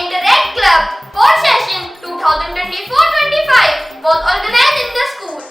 Interact Club for session 2024-25 was organized in the school.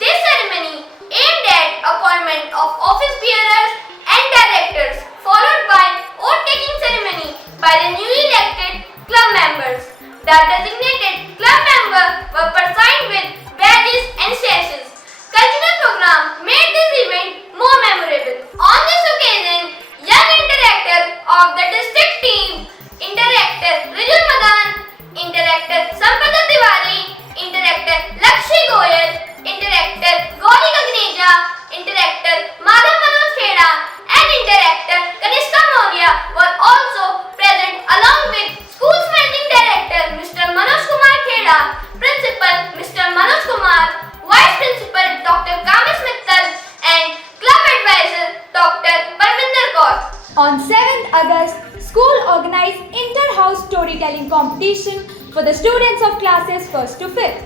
This ceremony aimed at appointment of office bearers and directors, followed by oath-taking ceremony by the newly elected club members. The designated club members were presented with badges and sashes. Cultural program made this event more memorable. On this occasion, young interactor of the district team, interactor Rijul Madan, interactor Sampada Tiwari, interactor Lakshmi Goyal, interactor Gauri Gagneja, interactor Madhav Manoj Kheda, and interactor Kanishka Maurya were also present along with school's managing director Mr. Manoj Kumar Kheda, principal Mr. Manoj Kumar, vice principal Dr. Kamesh Mittal, and club advisor Dr. Parvinder Kaur. On 7th August, school organized inter-house storytelling competition for the students of classes 1st to 5th.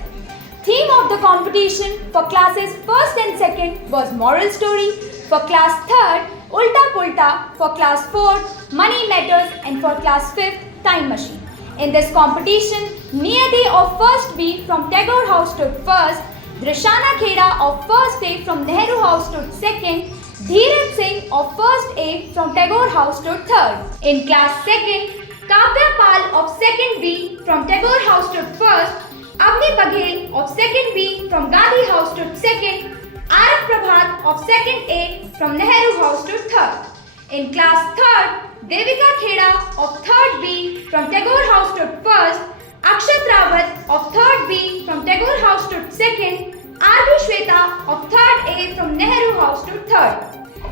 Theme of the competition for classes 1st and 2nd was moral story, for class 3rd, Ulta Pulta, for class 4th, Money Matters, and for class 5th, Time Machine. In this competition, Niyati of 1st B from Tagore House stood 1st, Drishana Kheda of 1st A from Nehru House stood 2nd, Dheeraj Singh of 1st A from Tagore House stood 3rd. In class 2nd, Kavya Pal of 2nd B from Tagore House stood 1st, Avni Baghel of 2nd B from Gandhi House stood 2nd, Araf Prabhat of 2nd A from Nehru House stood 3rd. In class 3rd, Devika Kheda of 3rd B from Tagore House stood 1st, Akshat Rawat of 3rd B from Tagore House stood 2nd, R.B. Shweta of 3rd A from Nehru House stood 3rd.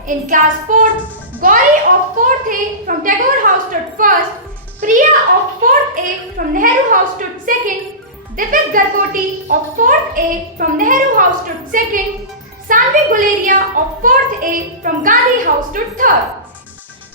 In class 4th, Gauri of 4th A from Tagore House stood 1st, Priya of 4th A from Nehru House stood 2nd, Dipik Gargoti of 4th A from Nehru House stood 2nd, Sanvi Guleria of 4th A from Gandhi House stood 3rd.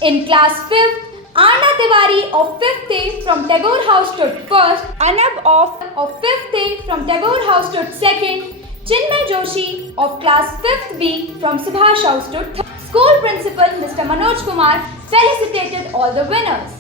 In class 5th, Anna Tiwari of 5th A from Tagore House stood 1st, Anab of 5th A from Tagore House stood 2nd, Chinmay Joshi of class 5th B from Subhash House stood 3rd. School principal Mr. Manoj Kumar felicitated all the winners.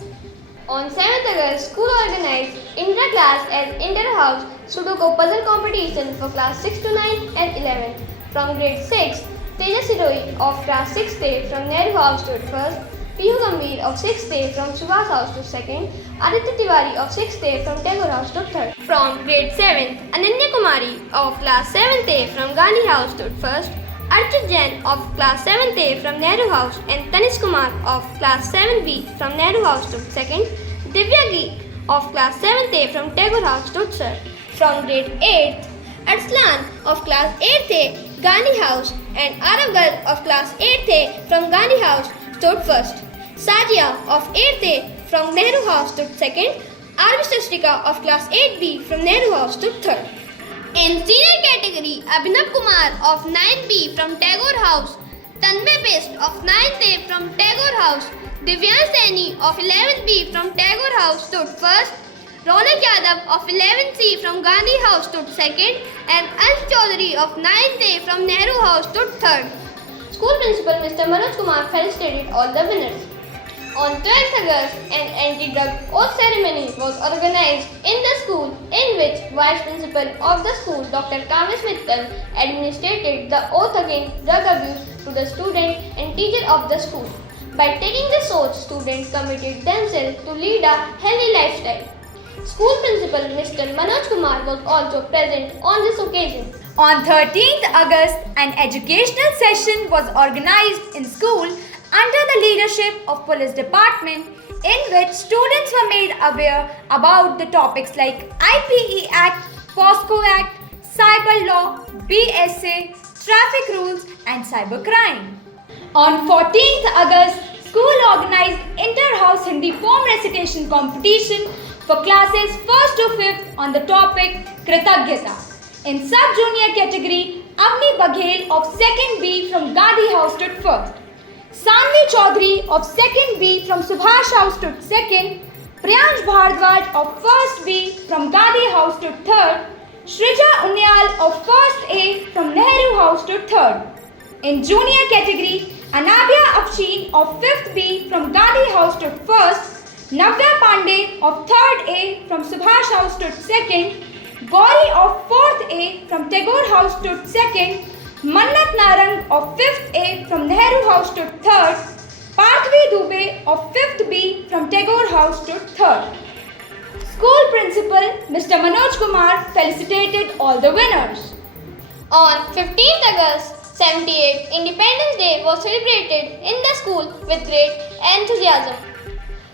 On 7th August, school organized inter-class and inter-house Sudoku puzzle competition for class 6 to 9 and 11. From grade 6, Tejas Hiroi of class 6th A from Nehru House stood 1st, Pihu Gambhir of 6th A from Subhash House stood 2nd, Aditya Tiwari of 6th A from Tagore House stood 3rd. From grade 7, Ananya Kumari of class 7th A from Gandhi House stood 1st, Archit Jain of class 7th A from Nehru House and Tanish Kumar of class 7B from Nehru House stood 2nd, Divya Geek of class 7th A from Tagore House stood 3rd. From grade 8th, Arslan of class 8th A Gandhi House and Arav Garg of class 8th A from Gandhi House stood 1st. Sajia of 8th A from Nehru House stood 2nd. Arvi Sashrika of class 8B from Nehru House stood 3rd. In senior category, Abhinav Kumar of 9B from Tagore House, Tanmay Best of 9th A from Tagore House, Divyan Saini of 11th B from Tagore House stood 1st, Ronak Yadav of 11th C from Gandhi House stood 2nd, and Ansh Chaudhary of 9th A from Nehru House stood 3rd. School principal Mr. Manoj Kumar felicitated all the winners. On 12th August, an anti-drug oath ceremony was organized in the school in which Vice Principal of the school Dr. Kamesh Mittal administered the oath against drug abuse to the student and teacher of the school. By taking this oath, students committed themselves to lead a healthy lifestyle. School Principal Mr. Manoj Kumar was also present on this occasion. On 13th August, an educational session was organized in school under the leadership of Police Department, in which students were made aware about the topics like IPE Act, POSCO Act, Cyber Law, BSA, Traffic Rules and Cybercrime. On 14th August, school organized inter-house Hindi poem recitation competition for classes 1st to 5th on the topic Kritagyata. In sub-junior category, Avni Baghel of 2nd B from Gandhi House stood 1st. Sanvi Chaudhary of 2nd B from Subhash House stood 2nd. Priyansh Bhardwaj of 1st B from Gandhi House stood 3rd. Shrija Unyal of 1st A from Nehru House stood 3rd. In junior category, Anabia Afshin of 5th B from Gandhi House stood 1st. Navya Pandey of 3rd A from Subhash House stood second. Gauri of 4th A from Tagore House stood second. Mannat Narang of 5th A from Nehru House stood third. Pathvi Dubey of 5th B from Tagore House stood third. School Principal Mr. Manoj Kumar felicitated all the winners. On 15th August 78, Independence Day was celebrated in the school with great enthusiasm.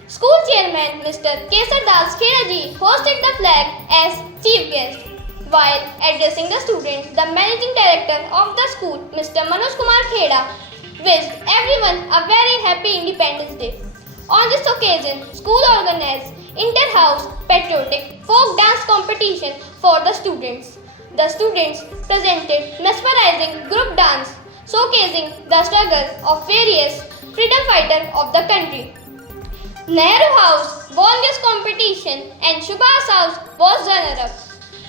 School Chairman Mr. Kesar Das Khera ji hosted the flag as chief guest. While addressing the students, the Managing Director of the school, Mr. Manoj Kumar Kheda, wished everyone a very happy Independence Day. On this occasion, school organized inter-house patriotic folk dance competition for the students. The students presented mesmerizing group dance, showcasing the struggle of various freedom fighters of the country. Nehru House won this competition and Subhash House was runner-up.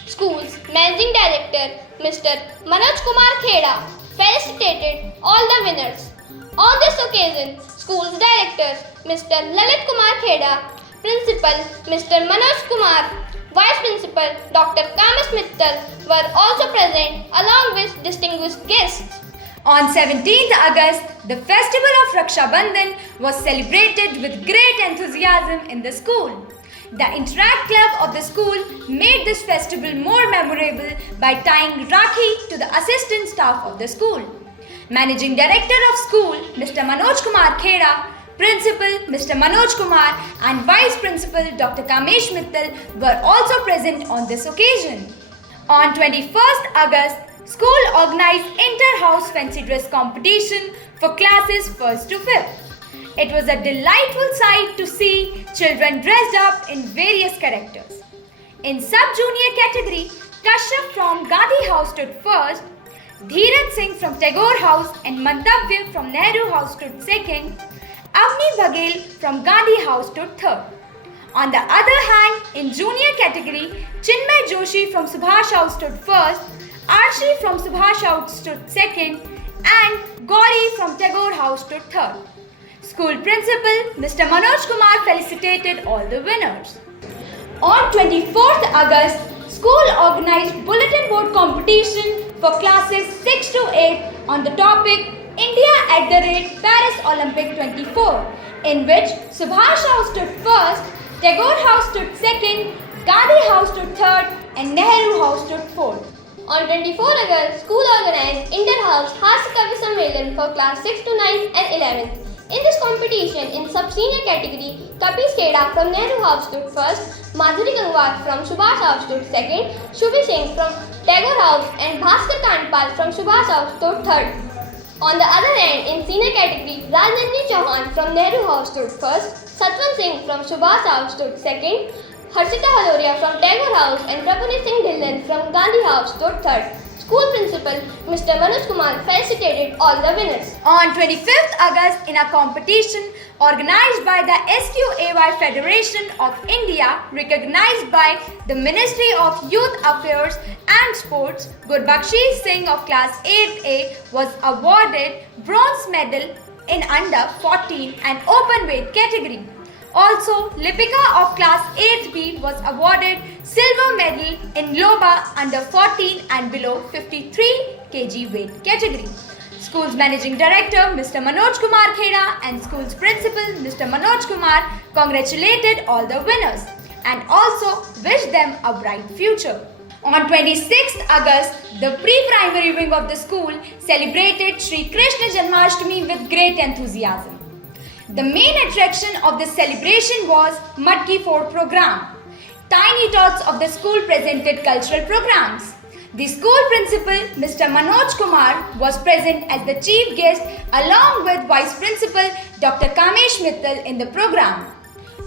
School's Managing Director Mr. Manoj Kumar Kheda felicitated all the winners. On this occasion, school's directors Mr. Lalit Kumar Kheda, Principal Mr. Manoj Kumar, Vice Principal Dr. Kamesh Mittal were also present along with distinguished guests. On 17th August, the festival of Raksha Bandhan was celebrated with great enthusiasm in the school. The Interact Club of the school made this festival more memorable by tying Rakhi to the assistant staff of the school. Managing Director of school, Mr. Manoj Kumar Kheda, Principal Mr. Manoj Kumar and Vice Principal Dr. Kamesh Mittal were also present on this occasion. On 21st August, school organized inter-house fancy dress competition for classes 1st to 5th. It was a delightful sight to see children dressed up in various characters. In sub-junior category, Kashyap from Gandhi House stood first, Dheeraj Singh from Tagore House and Mantavya from Nehru House stood second, Avni Baghel from Gandhi House stood third. On the other hand, in junior category, Chinmay Joshi from Subhash House stood first, Arshi from Subhash House stood second and Gauri from Tagore House stood third. School Principal Mr. Manoj Kumar felicitated all the winners. On 24th August, school organized bulletin board competition for classes 6 to 8 on the topic India at the rate Paris Olympic 24, in which Subhash House stood first, Tagore House stood second, Gandhi House stood third and Nehru House stood fourth. On 24 August, school organized inter-house Hasya Kavi Sammelan for class 6 to 9 and 11. In this competition, in sub-senior category, Kapish Kheda from Nehru House stood first, Madhuri Gangwar from Subhash House stood second, Shubhi Singh from Tagore House and Bhaskar Kandpal from Subhash House stood third. On the other hand, in senior category, Rajnandni Chauhan from Nehru House stood first, Satwan Singh from Subhash House stood second, Harshita Haloria from Tagore House and Prabhudeep Singh Dhillon from Gandhi House stood third. School Principal Mr. Manoj Kumar felicitated all the winners. On 25th August, in a competition organized by the SQAY Federation of India, recognized by the Ministry of Youth Affairs and Sports, Gurbakshi Singh of class 8A was awarded bronze medal in under 14 and open weight category. Also, Lipika of class 8B was awarded silver medal in Loba under 14 and below 53 kg weight category. School's Managing Director Mr. Manoj Kumar Kheda and School's Principal Mr. Manoj Kumar congratulated all the winners and also wished them a bright future. On 26th August, the pre-primary wing of the school celebrated Sri Krishna Janmashtami with great enthusiasm. The main attraction of this celebration was Matki Fort program. Tiny tots of the school presented cultural programs. The school principal, Mr. Manoj Kumar, was present as the chief guest along with Vice Principal Dr. Kamesh Mittal in the program.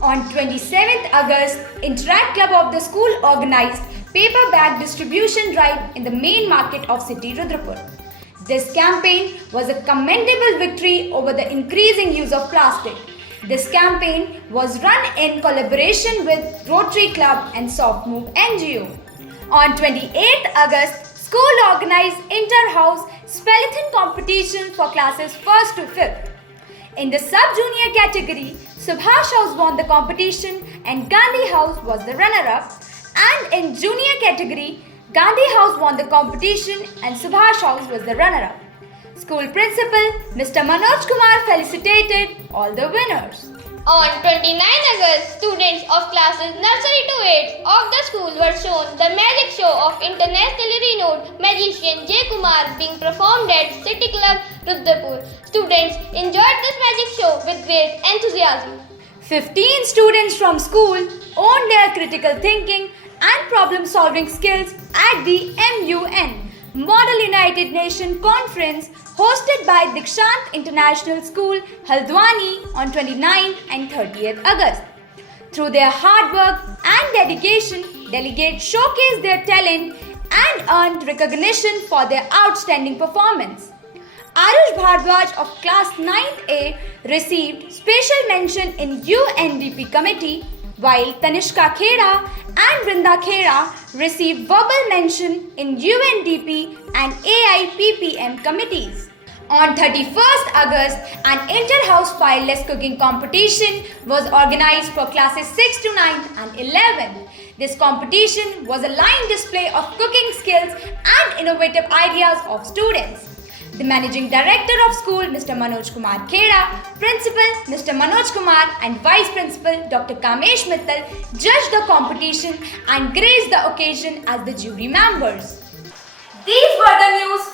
On 27th August, Interact Club of the school organized paper bag distribution drive in the main market of city Rudrapur. This campaign was a commendable victory over the increasing use of plastic. This campaign was run in collaboration with Rotary Club and Soft Move NGO. On 28th August, school organized inter-house spelling competition for classes 1st to 5th. In the sub-junior category, Subhash House won the competition and Gandhi House was the runner-up. And in junior category, Gandhi House won the competition and Subhash House was the runner-up. School principal Mr. Manoj Kumar felicitated all the winners. On 29 August, students of classes nursery to 8 of the school were shown the magic show of internationally renowned magician J. Kumar being performed at City Club, Rudrapur. Students enjoyed this magic show with great enthusiasm. 15 students from school owned their critical thinking and problem-solving skills at the MUN Model United Nations Conference hosted by Dikshant International School, Haldwani on 29th and 30th August. Through their hard work and dedication, delegates showcased their talent and earned recognition for their outstanding performance. Arush Bhardwaj of class 9th A received special mention in UNDP committee, while Tanishka Khera and Vrinda Khera received verbal mention in UNDP and AIPPM committees. On 31st August, an inter-house fireless cooking competition was organized for classes 6 to 9 and 11. This competition was a line display of cooking skills and innovative ideas of students. The Managing Director of School, Mr. Manoj Kumar Khera, Principal, Mr. Manoj Kumar and Vice Principal, Dr. Kamesh Mittal judged the competition and graced the occasion as the jury members. These were the news